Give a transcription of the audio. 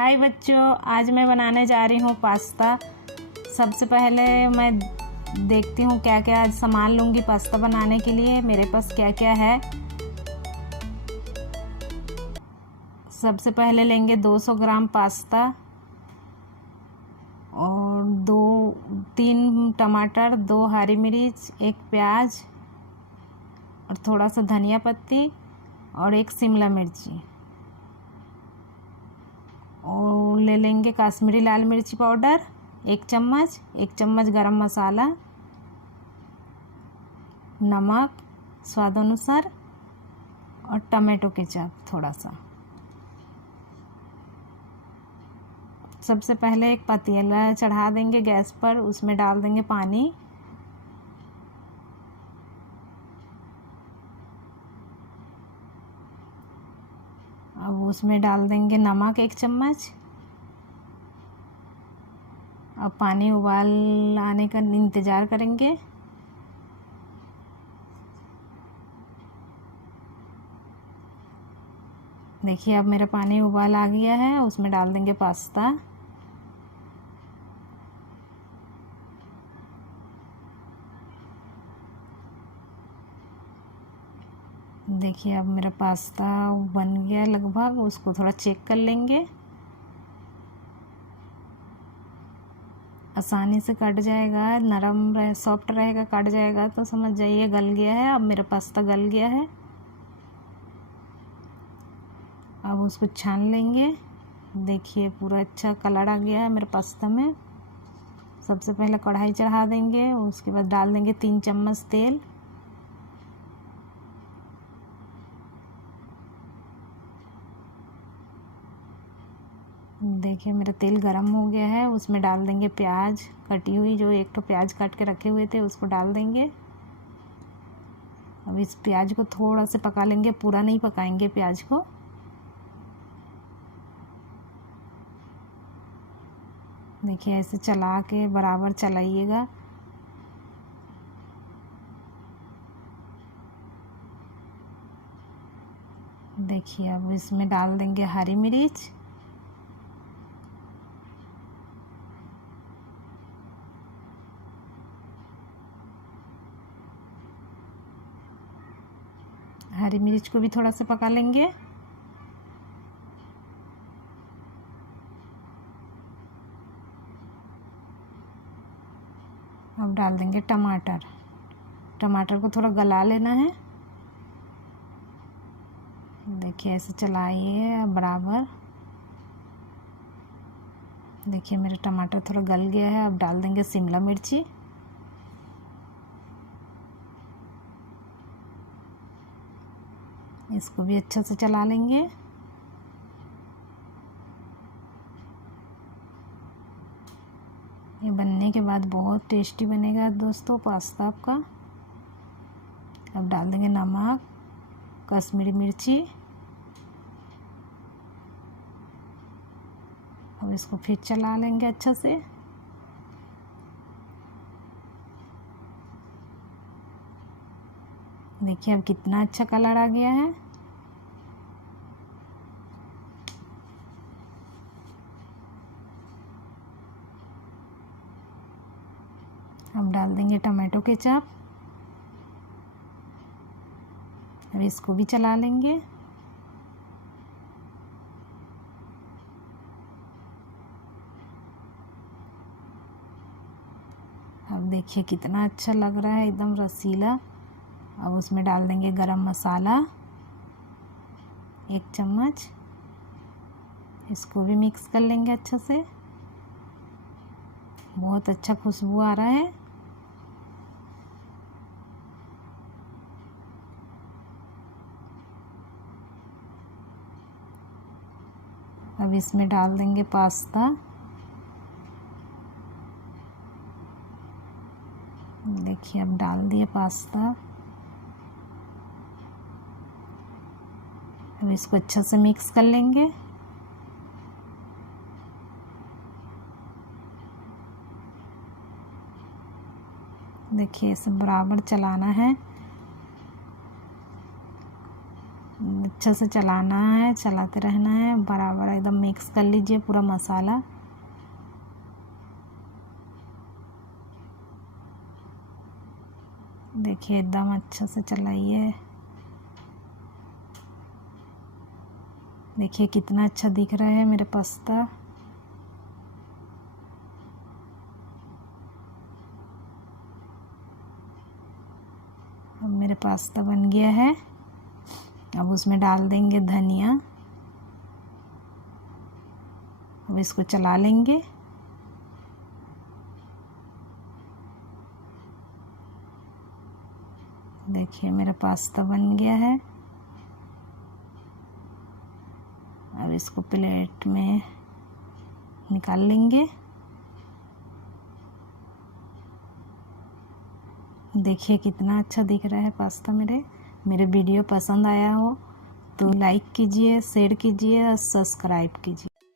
हाय बच्चों, आज मैं बनाने जा रही हूँ पास्ता। सबसे पहले मैं देखती हूँ क्या क्या आज सामान लूँगी पास्ता बनाने के लिए। मेरे पास क्या क्या है। सबसे पहले लेंगे 200 ग्राम पास्ता और 3 टमाटर, 2 हरी मिर्च, 1 प्याज और थोड़ा सा धनिया पत्ती और 1 शिमला मिर्ची। और ले लेंगे कश्मीरी लाल मिर्ची पाउडर 1 चम्मच, 1 चम्मच गरम मसाला, नमक स्वाद अनुसार और टमाटो केचप थोड़ा सा। सबसे पहले एक पतीला चढ़ा देंगे गैस पर, उसमें डाल देंगे पानी। अब उसमें डाल देंगे नमक 1 चम्मच। अब पानी उबाल आने का इंतज़ार करेंगे। देखिए अब मेरा पानी उबाल आ गया है, उसमें डाल देंगे पास्ता। देखिए अब मेरा पास्ता बन गया लगभग, उसको थोड़ा चेक कर लेंगे। आसानी से कट जाएगा, नरम रहे सॉफ्ट रहेगा, कट जाएगा तो समझ जाइए गल गया है। अब मेरा पास्ता गल गया है। अब उसको छान लेंगे। देखिए पूरा अच्छा कलर आ गया है मेरे पास्ता में। सबसे पहले कढ़ाई चढ़ा देंगे, उसके बाद डाल देंगे 3 चम्मच तेल। देखिए मेरा तेल गरम हो गया है, उसमें डाल देंगे प्याज कटी हुई, जो 1 तो प्याज काट के रखे हुए थे उसको डाल देंगे। अब इस प्याज को थोड़ा से पका लेंगे, पूरा नहीं पकाएंगे प्याज को। देखिए ऐसे चला के बराबर चलाइएगा। देखिए अब इसमें डाल देंगे हरी मिर्च, हरी मिर्च को भी थोड़ा सा पका लेंगे। अब डाल देंगे टमाटर। टमाटर को थोड़ा गला लेना है। देखिए ऐसे चलाइए बराबर। देखिए मेरा टमाटर थोड़ा गल गया है। अब डाल देंगे शिमला मिर्ची। इसको भी अच्छा से चला लेंगे। ये बनने के बाद बहुत टेस्टी बनेगा दोस्तों पास्ता आपका। अब डाल देंगे नमक, कश्मीरी मिर्ची। अब इसको फिर चला लेंगे अच्छा से। देखिए अब कितना अच्छा कलर आ गया है। अब डाल देंगे टमाटो केचप। अब इसको भी चला लेंगे। अब देखिए कितना अच्छा लग रहा है, एकदम रसीला। अब उसमें डाल देंगे गरम मसाला 1 चम्मच। इसको भी मिक्स कर लेंगे अच्छा से। बहुत अच्छा खुशबू आ रहा है। अब इसमें डाल देंगे पास्ता। देखिए अब डाल दिए पास्ता। अब इसको अच्छा से मिक्स कर लेंगे। देखिए इसे बराबर चलाना है। अच्छा से चलाना है, चलाते रहना है, बराबर एकदम मिक्स कर लीजिए पूरा मसाला। देखिए एकदम अच्छा से चलाइए। देखिए कितना अच्छा दिख रहा है मेरे पास्ता। अब मेरे पास्ता बन गया है। अब उसमें डाल देंगे धनिया। अब इसको चला लेंगे। देखिए मेरा पास्ता बन गया है। अब इसको प्लेट में निकाल लेंगे। देखिए कितना अच्छा दिख रहा है पास्ता। मेरे वीडियो पसंद आया हो तो लाइक कीजिए, शेयर कीजिए और सब्सक्राइब कीजिए।